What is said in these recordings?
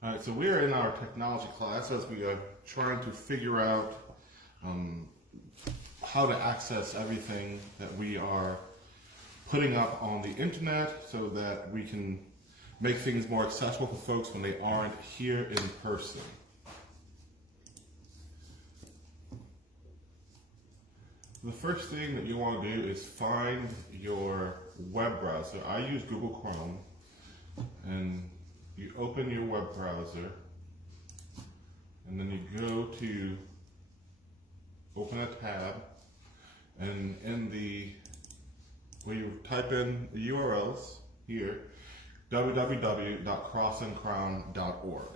All right, so we are in our technology class as we are trying to figure out how to access everything that we are putting up on the internet so that we can make things more accessible for folks when they aren't here in person. The first thing that you want to do is find your web browser. I use Google Chrome, and you open your web browser, and then you go to open a tab, and where you type in the URLs here, www.crossandcrown.org.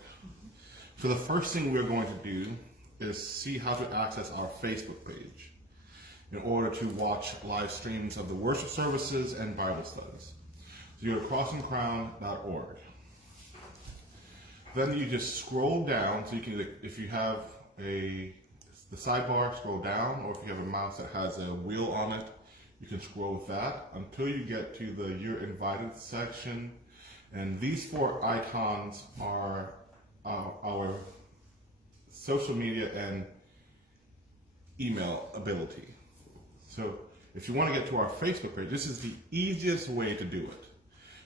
So the first thing we're going to do is see how to access our Facebook page in order to watch live streams of the worship services and Bible studies. So you go to crossandcrown.org. Then you just scroll down, so you can, if you have the sidebar, scroll down, or if you have a mouse that has a wheel on it, you can scroll with that until you get to the You're Invited section. And these four icons are our social media and email ability. So if you want to get to our Facebook page, this is the easiest way to do it.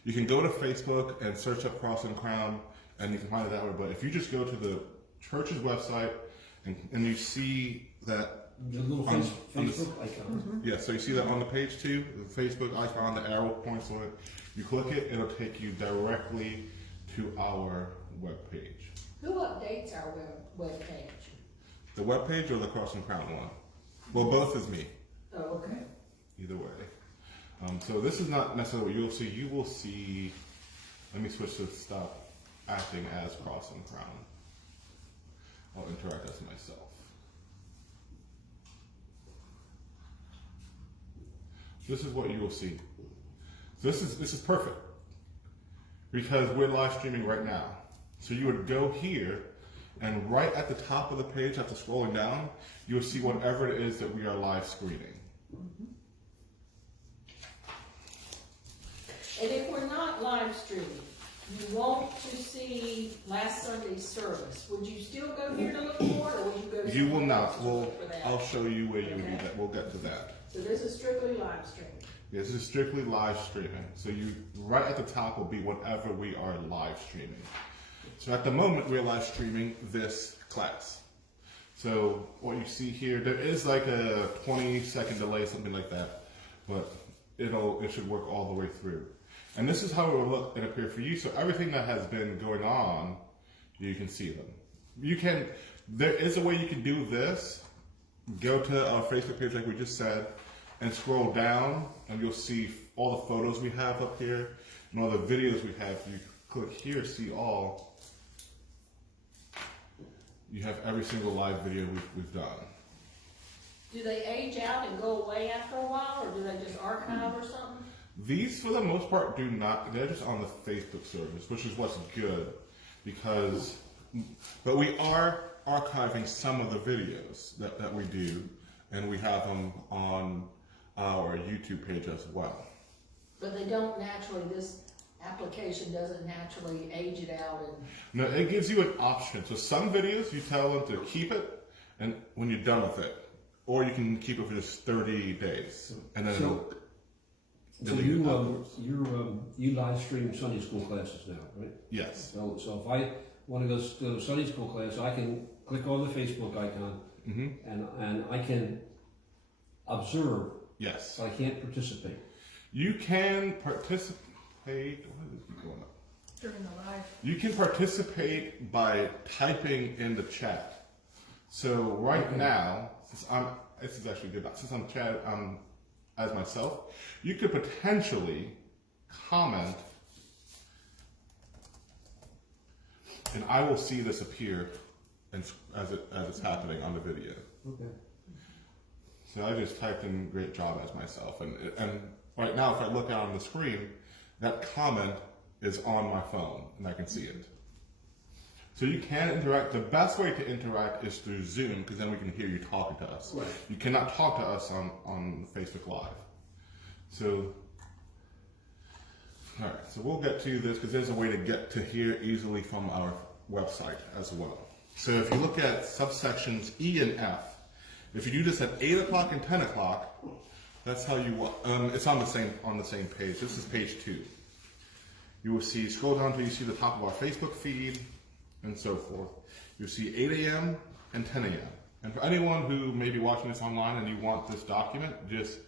You can go to Facebook and search up Cross and Crown, and you can find it that way. But if you just go to the church's website and you see that the little Facebook icon. Yeah, so you see that on the page too, the Facebook icon, the arrow points on it. You click it, it'll take you directly to our web page. Who updates our web page? The web page or the Cross and Crown one? Well, both is me. Oh, okay. Either way. So this is not necessarily what you'll see. You will see, let me switch to stop acting as Cross and Crown. I'll interact as myself. This is what you will see. This is perfect because we're live streaming right now. So you would go here, and right at the top of the page, after scrolling down, you will see whatever it is that we are live screening. And if we're not live streaming, you want to see last Sunday's service. Would you still go here to look for it, or would you go? You will somewhere not. else to look for that? I'll show you where you would do that. We'll get to that. So this is strictly live streaming. Yeah, this is strictly live streaming. So you right at the top will be whatever we are live streaming. So at the moment we're live streaming this class. So what you see here, there is like a 20-second delay, something like that, but it should work all the way through. And this is how it will look and appear for you. So everything that has been going on, you can see them. There is a way you can do this. Go to our Facebook page like we just said, and scroll down, and you'll see all the photos we have up here, and all the videos we have. You click here, see all. You have every single live video we've done. Do they age out and go away after a while, or do they just archive or something? These, for the most part, do not. They're just on the Facebook service, which is what's good, but we are archiving some of the videos that we do, and we have them on our YouTube page as well. But they don't naturally, this application doesn't naturally age it out and... No, it gives you an option. So some videos, you tell them to keep it and when you're done with it. Or you can keep it for just 30 days. And then it'll delete it afterwards. You live stream Sunday school classes now, right? Yes. So if I want to go to Sunday school class, I can click on the Facebook icon, and I can observe. Yes. But I can't participate. You can participate. Why does this keep going up? During the live. You can participate by typing in the chat. So right now, this is actually good. Since I'm chat as myself, you could potentially comment, and I will see this appear as it's happening on the video. Okay. So I just typed in "great job" as myself, and right now, if I look out on the screen, that comment is on my phone, and I can see it. So you can interact. The best way to interact is through Zoom, because then we can hear you talking to us. Right. You cannot talk to us on Facebook Live. So, all right. So we'll get to this because there's a way to get to here easily from our website as well. So if you look at subsections E and F, if you do this at 8 o'clock and 10 o'clock, that's how you, it's on the same page. This is page 2. You will see, scroll down till you see the top of our Facebook feed and so forth. You'll see 8 a.m. and 10 a.m. And for anyone who may be watching this online and you want this document, just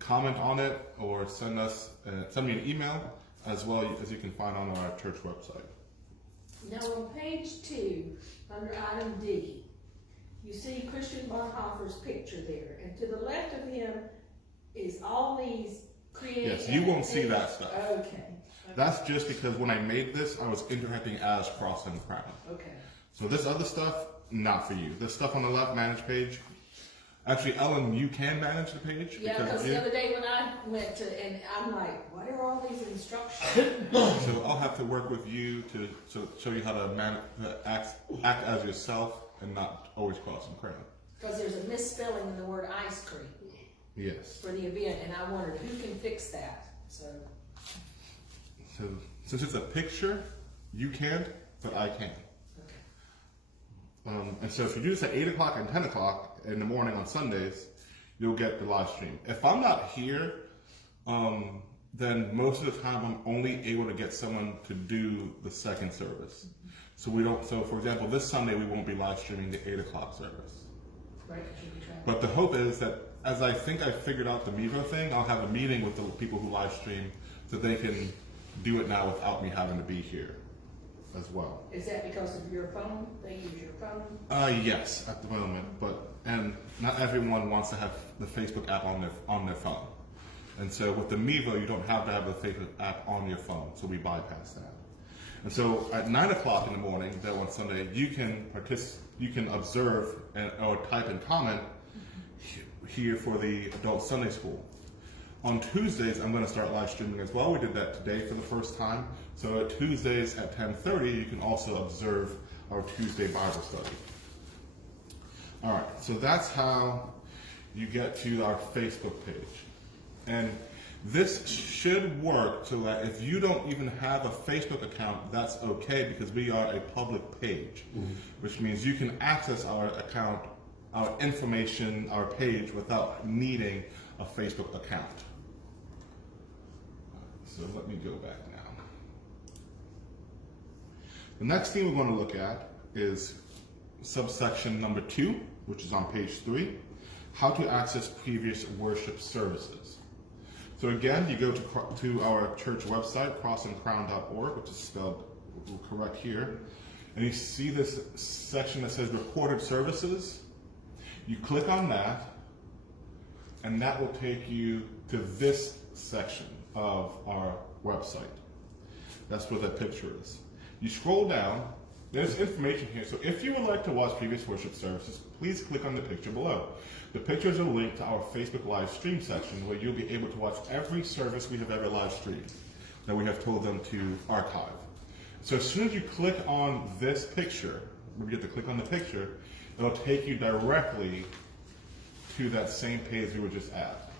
comment on it or send me an email, as well as you can find on our church website. Now on page 2, under item D, you see Christian Bonhoeffer's picture there, and to the left of him is all these creative. Yes, you won't see that stuff. Okay. That's just because when I made this, I was interacting as Cross and Crown. Okay. So this other stuff, not for you. This stuff on the left, manage page. Actually, Ellen, you can manage the page. Yeah, because of the you. other day when I went to, and I'm like, what are all these instructions? So I'll have to work with you to show you how to act as yourself and not always Cross and Crown. Because there's a misspelling in the word ice cream Yes. for the event, and I wondered who can fix that. So Since it's a picture, you can't, but I can. okay. And so if you do this at 8 o'clock and 10 o'clock in the morning on Sundays, you'll get the live stream. If I'm not here, then most of the time I'm only able to get someone to do the second service. So for example, this Sunday we won't be live streaming the 8 o'clock service. Right, should be traveling. But the hope is that as I think I figured out the Mevo thing, I'll have a meeting with the people who live stream so they can do it now without me having to be here as well. Is that because of your phone? They use your phone? Yes, at the moment, and not everyone wants to have the Facebook app on their phone. And so with the Mevo, you don't have to have the Facebook app on your phone, so we bypass that. And so at 9 o'clock in the morning, that one Sunday, you can observe or type and comment here for the adult Sunday school. On Tuesdays, I'm going to start live streaming as well. We did that today for the first time. So at Tuesdays at 10:30, you can also observe our Tuesday Bible study. All right, so that's how you get to our Facebook page. And this should work so that if you don't even have a Facebook account, that's okay because we are a public page, which means you can access our account, our information, our page without needing a Facebook account. So let me go back now. The next thing we're going to look at is subsection number 2, which is on page 3, how to access previous worship services. So again, you go to our church website, crossandcrown.org, which is spelled correct here, and you see this section that says recorded services. You click on that, and that will take you to this section of our website. That's where that picture is. You scroll down, there's information here. So if you would like to watch previous worship services, please click on the picture below. The pictures are linked to our Facebook live stream section where you'll be able to watch every service we have ever live streamed that we have told them to archive. So as soon as you click on this picture, we get to click on the picture, it'll take you directly to that same page we were just at.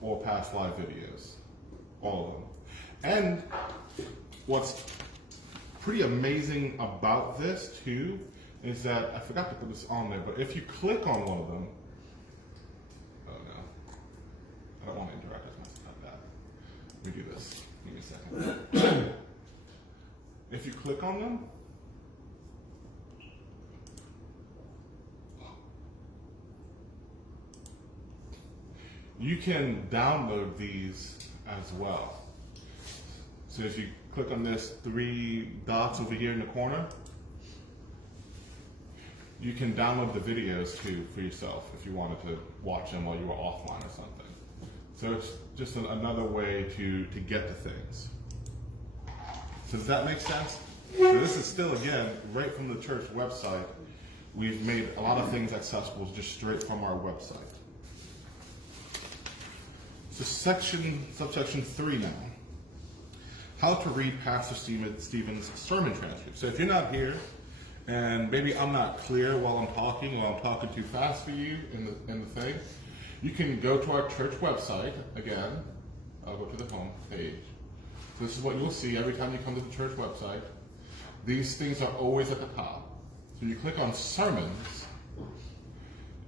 All past live videos, all of them. And what's pretty amazing about this too is that, I forgot to put this on there, but if you click on one of them, oh no, I don't want to interact with myself like that. Let me do this, give me a second. If you click on them, you can download these as well. So if you click on this 3 dots over here in the corner, you can download the videos too for yourself if you wanted to watch them while you were offline or something. So it's just another way to get to things. So does that make sense? So this is still, again, right from the church website. We've made a lot of things accessible just straight from our website. So subsection 3 now. How to read Pastor Stephen's sermon transcript. So if you're not here, and maybe I'm not clear while I'm talking, or I'm talking too fast for you in the thing, you can go to our church website. Again, I'll go to the home page. So this is what you'll see every time you come to the church website. These things are always at the top. So you click on sermons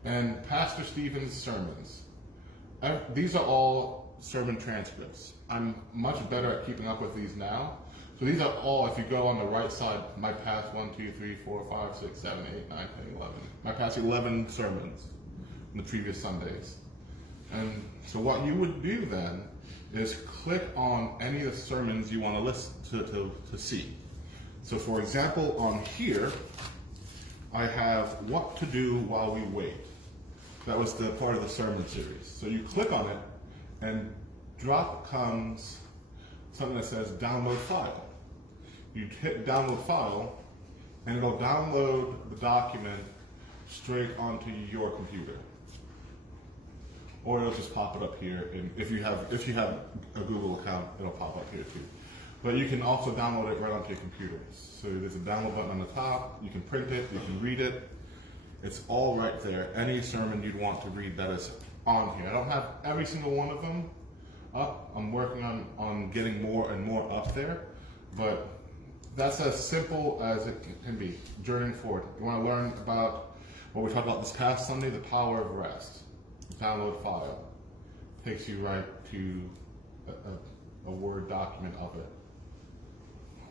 and Pastor Stephen's sermons. These are all sermon transcripts. I'm much better at keeping up with these now. So these are all, if you go on the right side, my past 1, 2, 3, 4, 5, 6, 7, 8, 9, 10, 11. My past 11 sermons in the previous Sundays. And so what you would do then is click on any of the sermons you want to listen to see. So for example, on here, I have what to do while we wait. That was the part of the sermon series. So you click on it and drop comes something that says download file. You hit download file and it'll download the document straight onto your computer. Or it'll just pop it up here, and if you have a Google account, it'll pop up here too. But you can also download it right onto your computer. So there's a download button on the top, you can print it, you can read it. It's all right there. Any sermon you'd want to read that is on here. I don't have every single one of them up. I'm working on getting more and more up there, but that's as simple as it can be. Journeying forward. You want to learn about what we talked about this past Sunday, the power of rest. Download file. Takes you right to a Word document of it,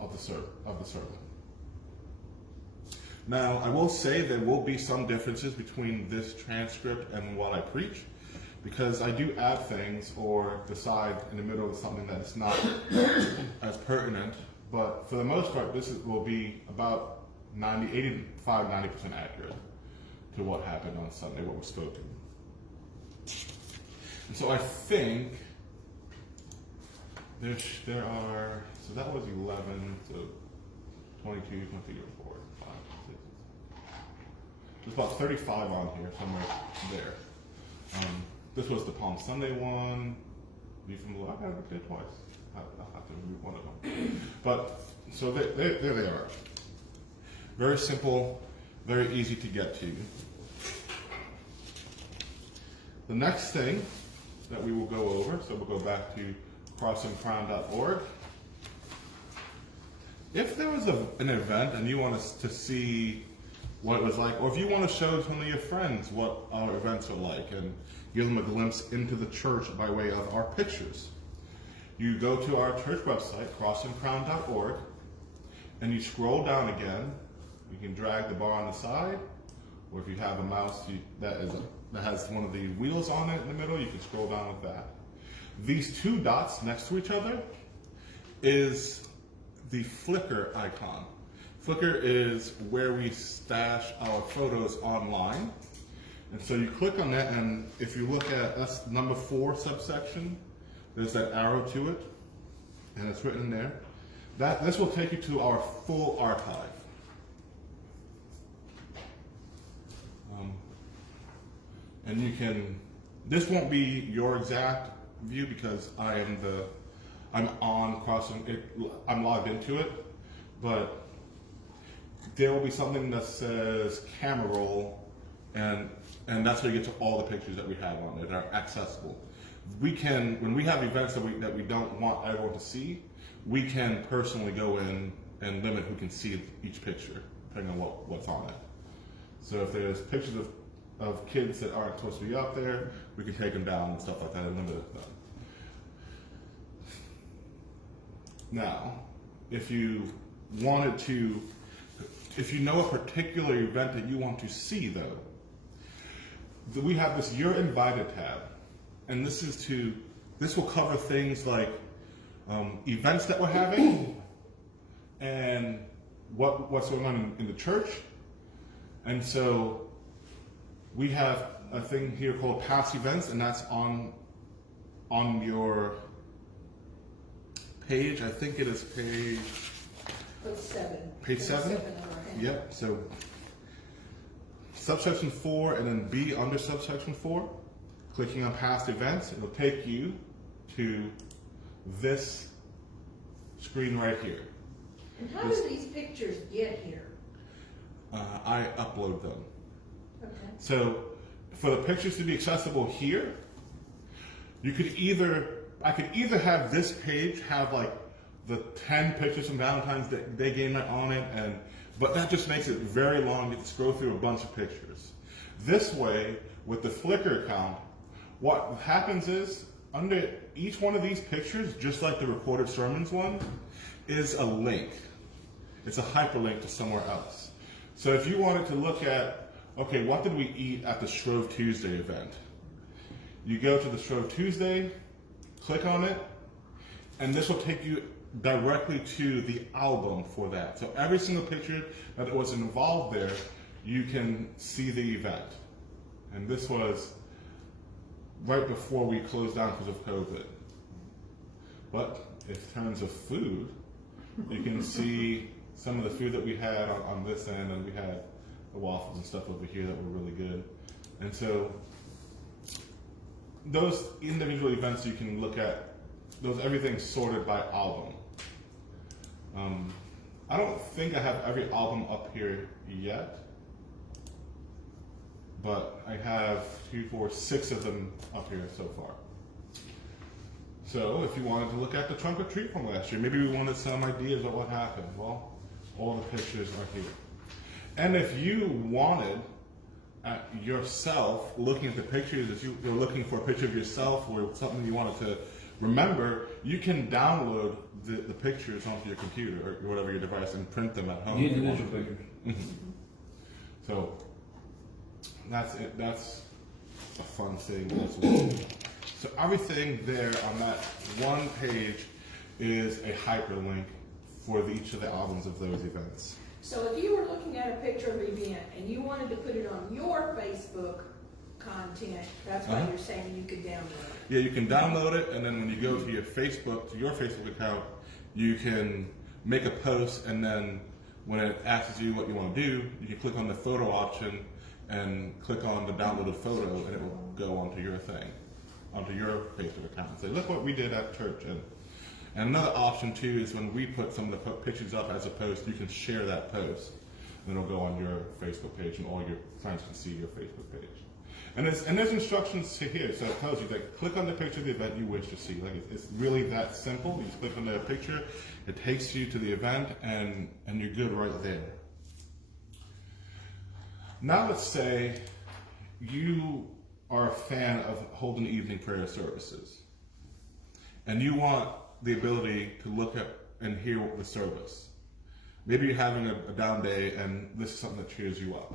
of the sermon. Now, I will say there will be some differences between this transcript and what I preach, because I do add things or decide in the middle of something that's not as pertinent, but for the most part, will be about 90% accurate to what happened on Sunday, what was spoken. And so I think there are, so that was 11, so 22, 23, 4, 5, 6. There's about 35 on here, somewhere there. This was the Palm Sunday one. View from the Lord. I got it there twice. I'll have to remove one of them. But, so there they are. Very simple, very easy to get to. The next thing that we will go over, so we'll go back to crossandcrown.org. If there was an event and you want us to see what it was like, or if you want to show some of your friends what our events are like and give them a glimpse into the church by way of our pictures, you go to our church website, crossandcrown.org, and you scroll down again. You can drag the bar on the side, or if you have a mouse that has one of the wheels on it in the middle, you can scroll down with that. These two dots next to each other is the Flickr icon. Flickr is where we stash our photos online. And so you click on that, and if you look at that's number 4 subsection, there's that arrow to it, and it's written there. This will take you to our full archive. And you can, this won't be your exact view because I'm on Crossing, I'm logged into it, but there will be something that says camera roll, and that's where you get to all the pictures that we have on it that are accessible. We can, when we have events that we don't want everyone to see, we can personally go in and limit who can see each picture, depending on what's on it. So if there's pictures of kids that aren't supposed to be up there, we can take them down and stuff like that and limit them. Now, if you wanted to, if you know a particular event that you want to see though, we have this You're Invited tab. And this will cover things like events that we're having and what's going on in the church. And so we have a thing here called past events, and that's on your page. I think it is page 7. Page 7? Yep. So subsection 4 and then B under subsection 4. Clicking on past events, it'll take you to this screen right here. And how do these pictures get here? I upload them. Okay. So for the pictures to be accessible here, I could either have this page have like the 10 pictures from Valentine's Day game night on it, but that just makes it very long. You have to scroll through a bunch of pictures. This way, with the Flickr account, what happens is under each one of these pictures, just like the recorded sermons one, is a link. It's a hyperlink to somewhere else. So if you wanted to look at, okay, what did we eat at the Shrove Tuesday event? You go to the Shrove Tuesday, click on it, and this will take you directly to the album for that. So every single picture that was involved there, you can see the event. And this was right before we closed down because of COVID. But in terms of food, you can see some of the food that we had on this end, and we had the waffles and stuff over here that were really good. And so those individual events you can look at, those everything's sorted by album. I don't think I have every album up here yet, but I have 2, 4, 6 of them up here so far. So if you wanted to look at the trunk or treat from last year, maybe we wanted some ideas of what happened. Well, all the pictures are here. And if you wanted yourself, looking at the pictures, if you're looking for a picture of yourself or something you wanted to remember, you can download the pictures onto your computer or whatever your device and print them at home. The individual pictures. So that's it. That's a fun thing as well. So everything there on that one page is a hyperlink for each of the albums of those events. So if you were looking at a picture of an event and you wanted to put it on your Facebook content, that's why you're saying you could download it. Yeah, you can download it, and then when you go to your Facebook account, you can make a post, and then when it asks you what you want to do, you can click on the photo option and click on the downloaded photo, and it will go onto your thing, onto your Facebook account. And say, look what we did at church. And another option too is when we put some of the pictures up as a post, you can share that post, and it'll go on your Facebook page, and all your friends can see your Facebook page. And there's instructions to here, so it tells you that click on the picture of the event you wish to see. Like it's really that simple. You just click on the picture, it takes you to the event, and you're good right there. Now let's say you are a fan of holding evening prayer services, and you want the ability to look at and hear the service. Maybe you're having a down day, and this is something that cheers you up.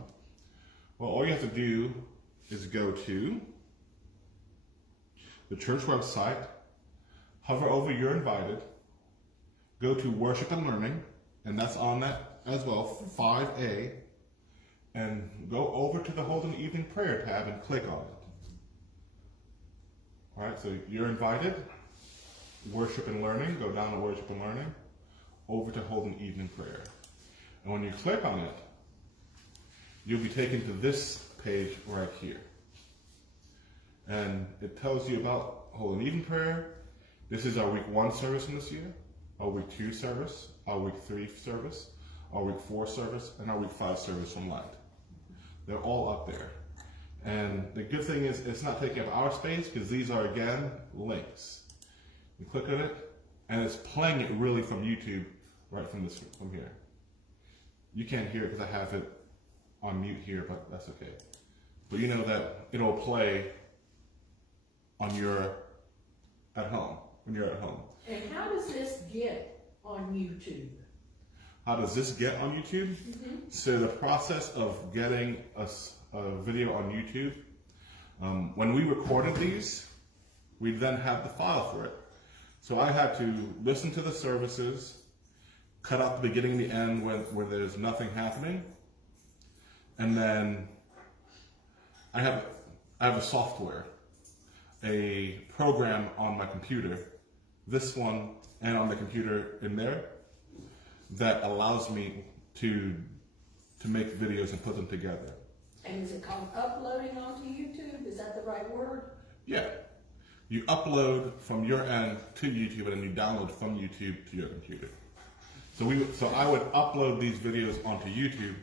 Well, all you have to do is go to the church website, hover over You're Invited, go to Worship and Learning, and that's on that as well, 5A, and go over to the Holding Evening Prayer tab and click on it. All right, so You're Invited, Worship and Learning, go down to Worship and Learning, over to Holding Evening Prayer. And when you click on it, you'll be taken to this page right here. And it tells you about Holding Evening Prayer. This is our week 1 service in this year, our week 2 service, our week 3 service, our week 4 service, and our week 5 service from Lent. They're all up there. And the good thing is it's not taking up our space because these are, again, links. You click on it, and it's playing it really from YouTube right from here. You can't hear it because I have it on mute here, but that's okay. But you know that it'll play on at home, when you're at home. And how does this get on YouTube? How does this get on YouTube? So the process of getting a video on YouTube, when we recorded these, we then have the file for it. So I had to listen to the services, cut out the beginning and the end where there's nothing happening, and then I have a software, a program on my computer, this one and on the computer in there, that allows me to make videos and put them together. And is it called uploading onto YouTube? Is that the right word? Yeah. You upload from your end to YouTube, and then you download from YouTube to your computer. So I would upload these videos onto YouTube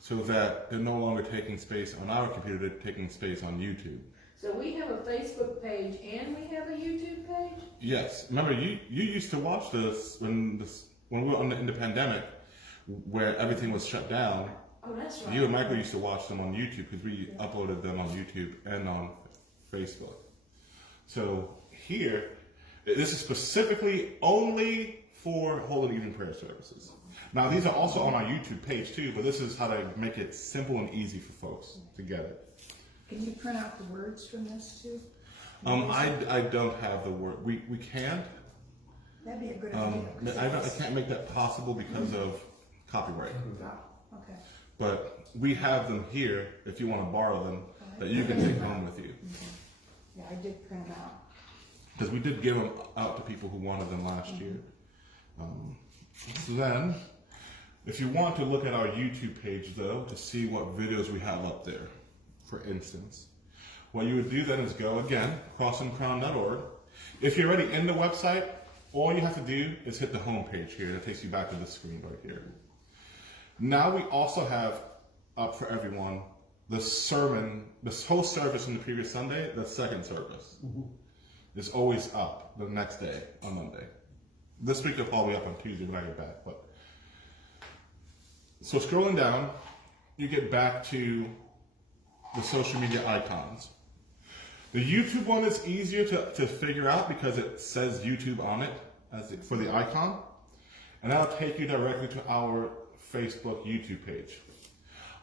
so that they're no longer taking space on our computer, they're taking space on YouTube. So we have a Facebook page and we have a YouTube page? Yes. Remember, you used to watch when we were in the pandemic, where everything was shut down. Oh, that's right. You and Michael used to watch them on YouTube because we uploaded them on YouTube and on Facebook. So here, this is specifically only for Holy Evening Prayer services. Now, these are also on our YouTube page too, but this is how to make it simple and easy for folks to get it. Can you print out the words from this too? I don't have the word. We can. That'd be a good idea. I can't make that possible because of copyright. Oh, okay. But we have them here if you want to borrow them that you can take home with you. Yeah, I did print them out. Because we did give them out to people who wanted them last year. So then, if you want to look at our YouTube page though, to see what videos we have up there, for instance, what you would do then is go again, crossandcrown.org. If you're already in the website, all you have to do is hit the home page here. That takes you back to the screen right here. Now we also have up for everyone the sermon, this whole service from the previous Sunday, the second service. Is always up the next day on Monday. This week they'll probably up on Tuesday when I get back. But so scrolling down, you get back to the social media icons. The YouTube one is easier to figure out because it says YouTube on it for the icon. And that'll take you directly to our Facebook YouTube page.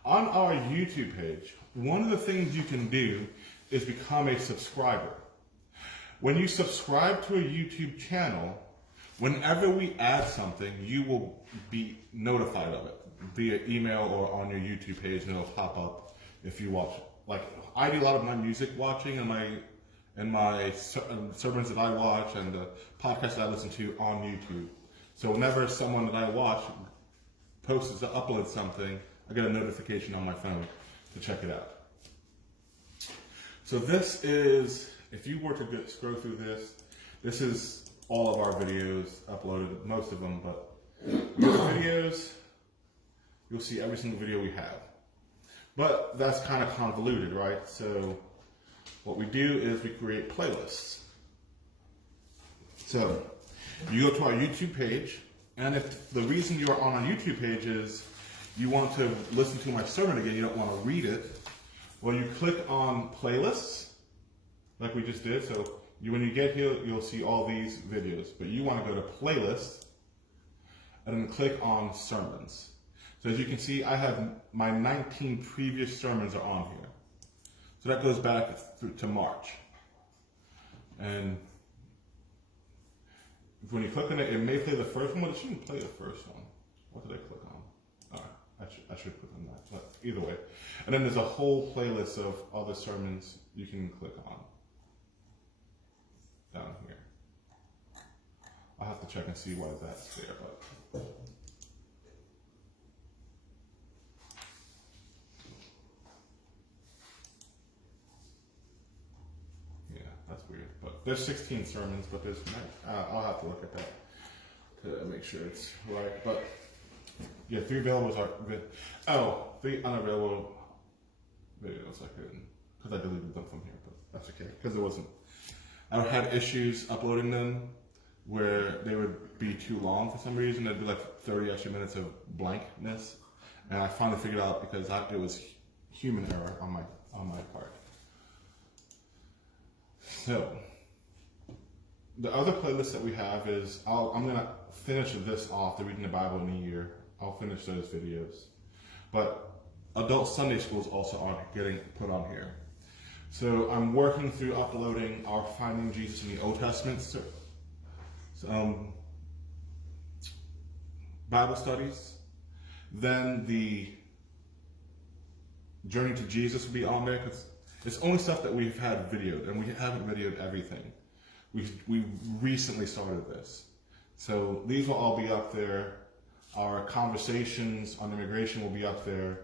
On our YouTube page, one of the things you can do is become a subscriber. When you subscribe to a YouTube channel, whenever we add something, you will be notified of it via email or on your YouTube page, and it'll pop up if you watch it. Like, I do a lot of my music watching and my sermons that I watch and the podcasts that I listen to on YouTube. So whenever someone that I watch posts to upload something, I get a notification on my phone to check it out. So this is, if you were to scroll through this is all of our videos uploaded, most of them, but the videos, you'll see every single video we have. But that's kind of convoluted, right? So what we do is we create playlists. So you go to our YouTube page, and if the reason you're on our YouTube page is you want to listen to my sermon again, you don't want to read it, well, you click on playlists, like we just did. So when you get here, you'll see all these videos, but you want to go to playlists and then click on sermons. So as you can see, I have my 19 previous sermons are on here. So that goes back to March. And when you click on it, it may play the first one, but it shouldn't play the first one. What did I click on? All right, I should click on that, but either way. And then there's a whole playlist of other sermons you can click on down here. I'll have to check and see why that's there, but yeah, that's weird. But there's 16 sermons, but there's I'll have to look at that to make sure it's right. But yeah, 3 available are 3 unavailable videos I couldn't, because I deleted them from here, but that's okay, because it wasn't. I had issues uploading them where they would be too long for some reason. There'd be like 30 extra minutes of blankness, and I finally figured out because it was human error on my part. So the other playlist that we have is I'm gonna finish this off, the Reading the Bible in a Year. I'll finish those videos, but adult Sunday schools also are getting put on here. So I'm working through uploading our Finding Jesus in the Old Testament Bible studies. Then the Journey to Jesus will be on there, because it's only stuff that we've had videoed, and we haven't videoed everything. We recently started this. So these will all be up there. Our conversations on immigration will be up there.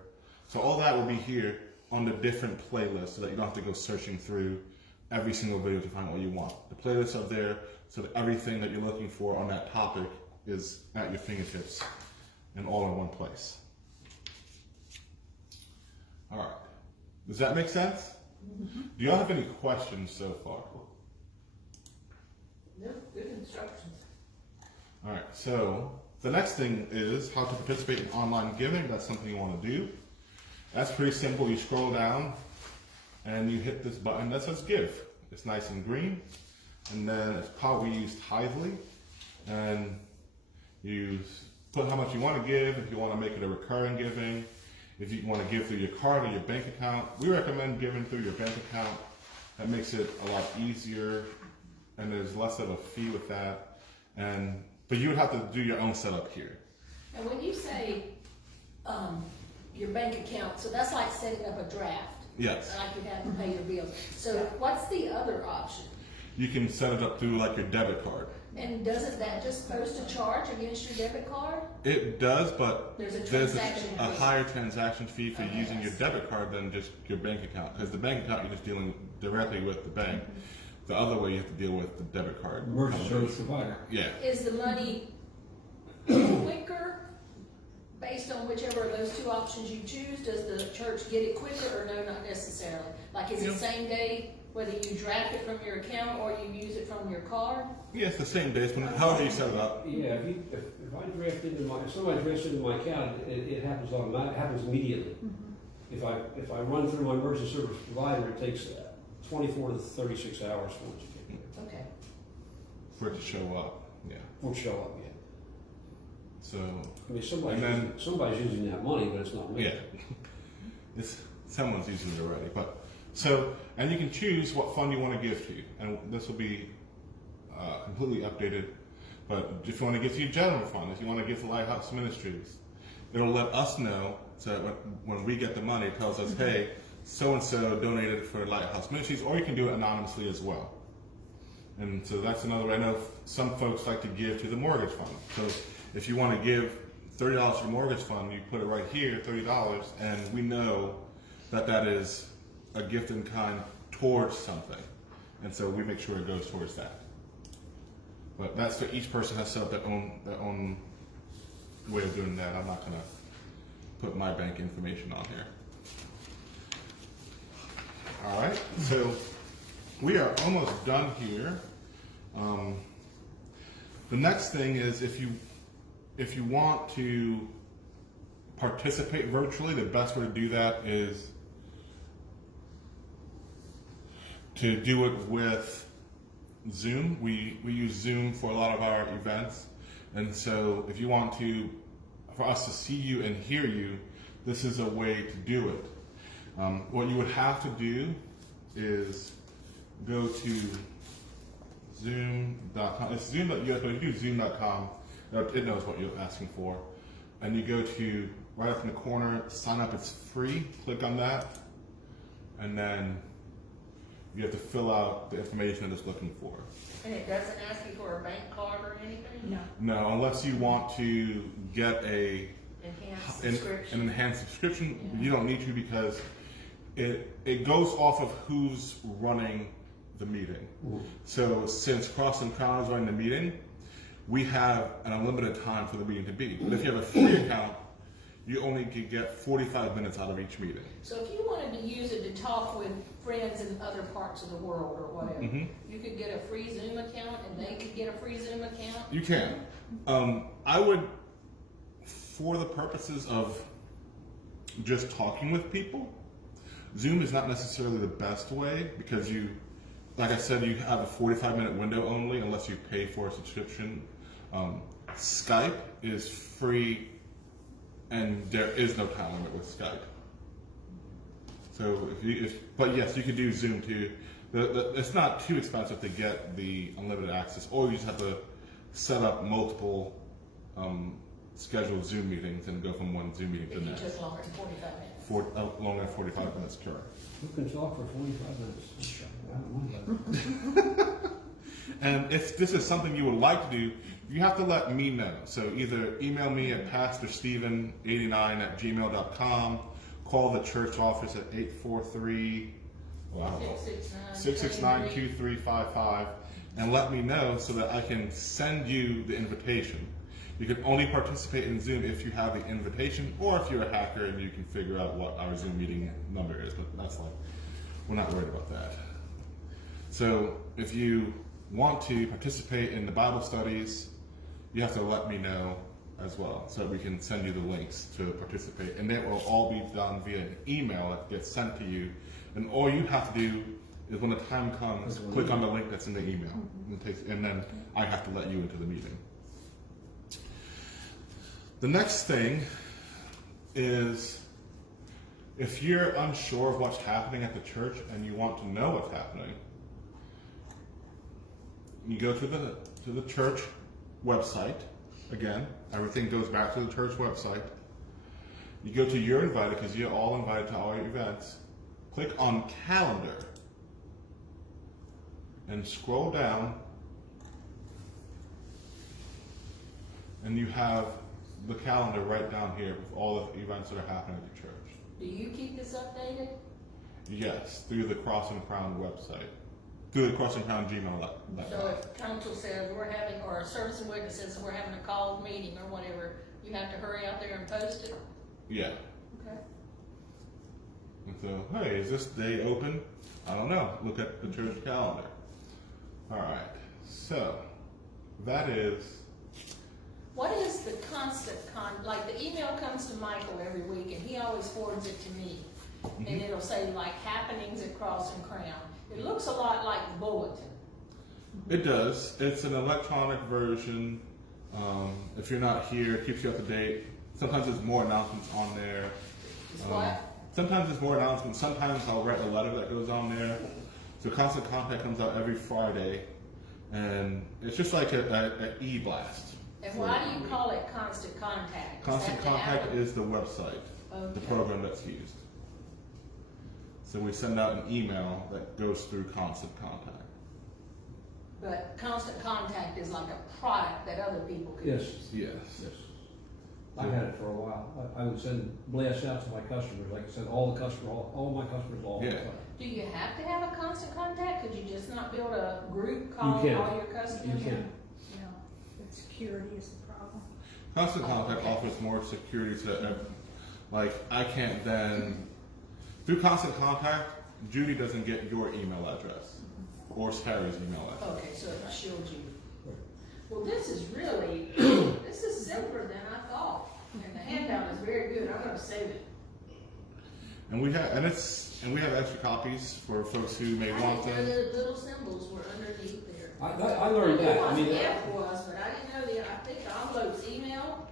So all that will be here on the different playlists, so that you don't have to go searching through every single video to find what you want. The playlists are there so that everything that you're looking for on that topic is at your fingertips and all in one place. All right. Does that make sense? Do y'all have any questions so far? No, good instructions. All right, so the next thing is how to participate in online giving. That's something you want to do. That's pretty simple. You scroll down and you hit this button that says give. It's nice and green. And then it's probably used Tithely. And you put how much you want to give, if you want to make it a recurring giving, if you want to give through your card or your bank account. We recommend giving through your bank account. That makes it a lot easier, and there's less of a fee with that. But you would have to do your own setup here. And when you say, your bank account, so that's like setting up a draft. Yes. Like you have to pay your bills. So what's the other option? You can set it up through like your debit card. And doesn't that just post a charge against your debit card? It does, but There's a there's transaction a fee. higher transaction fee for Okay, using your yes. debit card than just your bank account. Because the bank account, you're just dealing directly with the bank. The other way, you have to deal with the debit card. Emergency service provider. Yeah. Is the money quicker based on whichever of those two options you choose? Does the church get it quicker or no, not necessarily? Like, is it same day, whether you draft it from your account or you use it from your card? Yeah, it's the same days, however you set it up. Yeah, if I draft into my, if somebody drafts into my account, it happens automatically, it happens immediately. If I run through my emergency service provider, it takes 24 to 36 hours for it to get there. Okay. For it to show up. Yeah. For it to show up, yeah. So, I mean, And then- somebody's using that money, but it's not me. yeah. Someone's using it already. And you can choose what fund you want to give to. And this will be completely updated. But if you want to give to your general fund, if you want to give to Lighthouse Ministries, it'll let us know so that when we get the money, it tells us, hey, so-and-so donated for Lighthouse Ministries, or you can do it anonymously as well. And so that's another way. I know some folks like to give to the mortgage fund. So if you want to give $30 to the mortgage fund, you put it right here, $30, and we know that that is a gift in kind towards something. And so we make sure it goes towards that. But that's for each person has set up their own way of doing that. I'm not gonna put my bank information on here. All right, so we are almost done here. The next thing is if you want to participate virtually, the best way to do that is to do it with Zoom. We use Zoom for a lot of our events, and so if you want for us to see you and hear you, this is a way to do it. What you would have to do is go to zoom.com. It's zoom.us, but if you do zoom.com, it knows what you're asking for. And you go to right up in the corner, sign up, it's free. Click on that. And then you have to fill out the information that it's looking for. And it doesn't ask you for a bank card or anything? No. No, unless you want to get Enhanced an subscription? enhanced subscription, Yeah. you don't need to because it goes off of who's running the meeting. So since Cross and Crown is running the meeting, we have an unlimited time for the meeting to be. But if you have a free account, you only can get 45 minutes out of each meeting. So if you wanted to use it to talk with friends in other parts of the world or whatever, you could get a free Zoom account and they could get a free Zoom account? You can. I would, for the purposes of just talking with people, Zoom is not necessarily the best way because like I said, you have a 45-minute window only unless you pay for a subscription. Skype is free and there is no time limit with Skype. So but yes, you could do Zoom too. It's not too expensive to get the unlimited access, or you just have to set up multiple scheduled Zoom meetings and go from one Zoom meeting to If the you next. took longer than 45 minutes. Longer than 45 minutes, correct. Who can talk for 45 minutes? I don't know about that. And if this is something you would like to do, you have to let me know. So either email me at pastorsteven89@gmail.com, call the church office at 843 669-2355, and let me know so that I can send you the invitation. You can only participate in Zoom if you have the invitation, or if you're a hacker and you can figure out what our Zoom meeting number is. But that's like we're not worried about that. So if you want to participate in the Bible studies, you have to let me know as well, so that we can send you the links to participate. And that will all be done via an email that gets sent to you. And all you have to do is, when the time comes, click on the link that's in the email, and then I have to let you into the meeting. The next thing is, if you're unsure of what's happening at the church and you want to know what's happening, you go to the church website. Again, everything goes back to the church website. You go to You're Invited, because you're all invited to all your events. Click on Calendar and scroll down, and you have the calendar right down here with all the events that are happening at the church. Do you keep this updated? Yes, through the Cross and Crown website. Through the Cross and Crown Gmail. So if council says we're having, or a service and witness says we're having a called meeting or whatever, you have to hurry out there and post it? Yeah. Okay. And so, hey, is this day open? I don't know. Look at the church calendar. All right. So, that is. What is the constant like the email comes to Michael every week and he always forwards it to me. And it'll say like happenings at Cross and Crown. It looks a lot like the bulletin. It does. It's an electronic version. If you're not here, it keeps you up to date. Sometimes there's more announcements on there. Is what? Sometimes there's more announcements. Sometimes I'll write a letter that goes on there. So Constant Contact comes out every Friday, and it's just like an e-blast. And why do you call it Constant Contact? Constant Contact is the website, the Okay. program that's used. So we send out an email that goes through Constant Contact. But Constant Contact is like a product that other people can Yes. use. Yes. Yes. I had it for a while. I would send blasts out to my customers. I could send all my customers all the Yeah. time. Do you have to have a Constant Contact? Could you just not build a group calling can. all your customers? You can. Yeah, but security is the problem. Constant Contact okay. offers more security to, like, I can't then, through Constant Contact, Judy doesn't get your email address or Terry's email address. Okay, so it shields you. Well, this is really, this is simpler than I thought. And the handout is very good. I'm gonna save it. And we have extra copies for folks who may I want didn't know them. the little symbols were underneath there. I learned that. I I mean, knew what the F was, but I didn't know I think the envelope's email.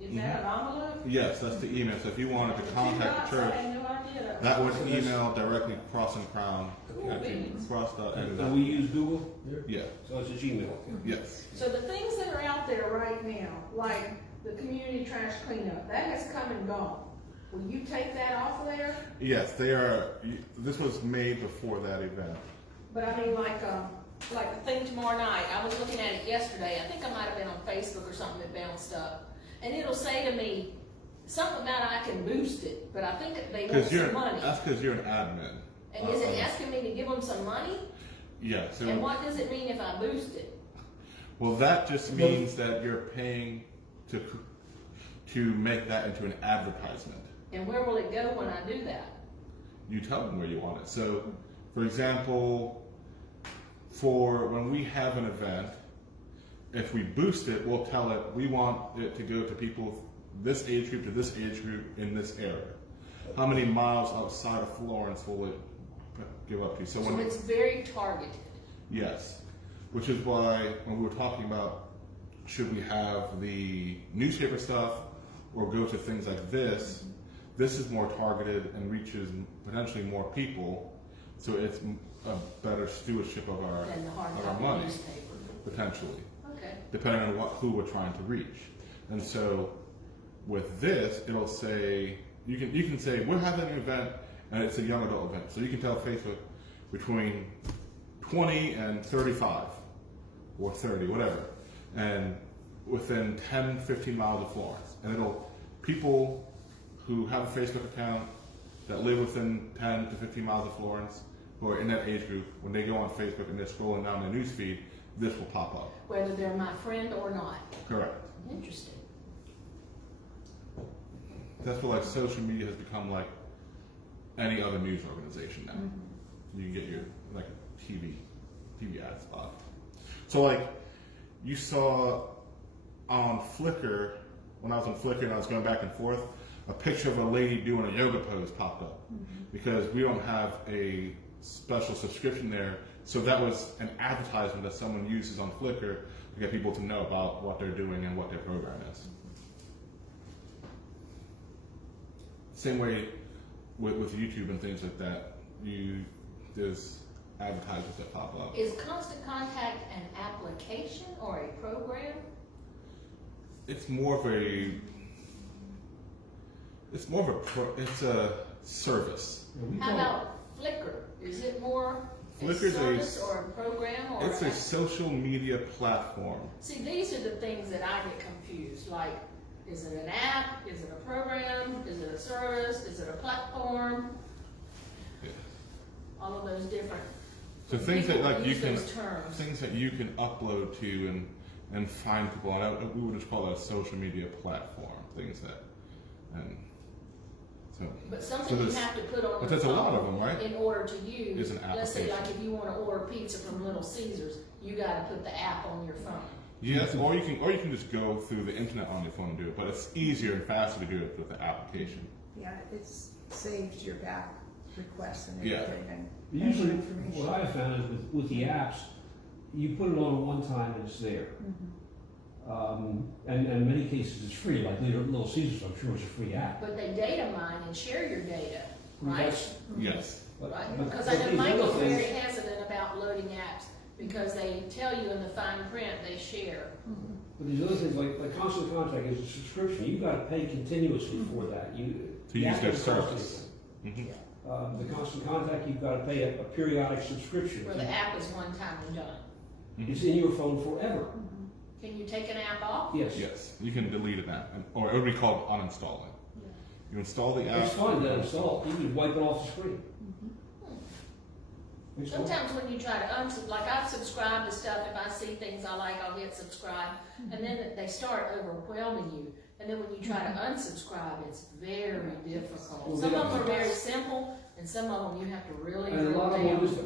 Is that an envelope? Yes, that's the email. So if you wanted to contact the I church, had no idea. that would email directly Cross and Crown. Cool beans. and we use Google here, Yeah. so it's a Gmail. Yes. So the things that are out there right now, like the community trash cleanup, that has come and gone. Will you take that off of there? Yes, they are. This was made before that event. But I mean, like the thing tomorrow night, I was looking at it yesterday, I think I might have been on Facebook or something that bounced up. And it'll say to me, something about I can boost it, but I think they want some money. That's because you're an admin. And is it asking me to give them some money? Yeah. So, And what does it mean if I boost it? well, that just means that you're paying to make that into an advertisement. And where will it go when I do that? You tell them where you want it. So, for example, for when we have an event, if we boost it, we'll tell it we want it to go to people this age group to this age group in this area. How many miles outside of Florence will it give up to? So it's very targeted. Yes, which is why when we were talking about should we have the newspaper stuff or go to things like this, this is more targeted and reaches potentially more people, so it's a better stewardship of our, And the hard of our copy money, newspaper. potentially, Okay. depending on who we're trying to reach. And so with this, it'll say, you can say, we're having an event, and it's a young adult event. So you can tell Facebook between 20 and 35, or 30, whatever, and within 10, 15 miles of Florence. And people who have a Facebook account that live within 10 to 15 miles of Florence, who are in that age group, when they go on Facebook and they're scrolling down their newsfeed, this will pop up. Whether they're my friend or not. Correct. any other news organization now. You can get your like a TV ad spot. So like you saw on Flickr, when I was on Flickr and I was going back and forth, a picture of a lady doing a yoga pose popped up because we don't have a special subscription there. So that was an advertisement that someone uses on Flickr to get people to know about what they're doing and what their program is. Same way with YouTube and things like that. There's advertisements that pop up. Is Constant Contact an application or a program? It's more of a it's a service. How about Flickr? Is it more a Flickr's service or a program or It's a social media platform. See, these are the things that I get confused. Like, is it an app? Is it a program? Is it a service? Is it a platform? Yeah. All of those different. So things that people like you use can those terms. things that you can upload to and find people on. We would just call that a social media platform. Things that and so. But something you there's- have to put on but your there's a phone lot of them, right? in order to use. Is an Let's say, like application. if you want to order pizza from Little Caesars, you got to put the app on your phone. Yes, or you can just go through the internet on your phone and do it, but it's easier and faster to do it with the application. Yeah, it's saves your back requests and Yeah. everything and Usually, information. what I have found is with the apps, you put it on one time and it's there. And in many cases it's free, like Little Caesars, I'm sure it's a free app. But they data mine and share your data, right? That's- Yes. Right, but- because but I know these Michael's other things- very hesitant about loading apps because they tell you in the fine print they share. But these other things, like Constant Contact is a subscription, you've got to pay continuously for that. To the use app their doesn't cost service. anything. Mhm. The Constant Contact, you've got to pay a periodic subscription. Where the app is one time and done. It's in your phone forever. Can you take an app off? Yes. Yes, you can delete an app, or it would be called uninstalling. You install the app. It's fine to install, you can wipe it off the screen. It's fine. Sometimes when you try to like I've subscribed to stuff, if I see things I like, I'll hit subscribe, and then they start overwhelming you. And then when you try to unsubscribe, it's very difficult. Well, Some yeah. of them are very simple, and some of them you have to really And a drill lot of them down. will just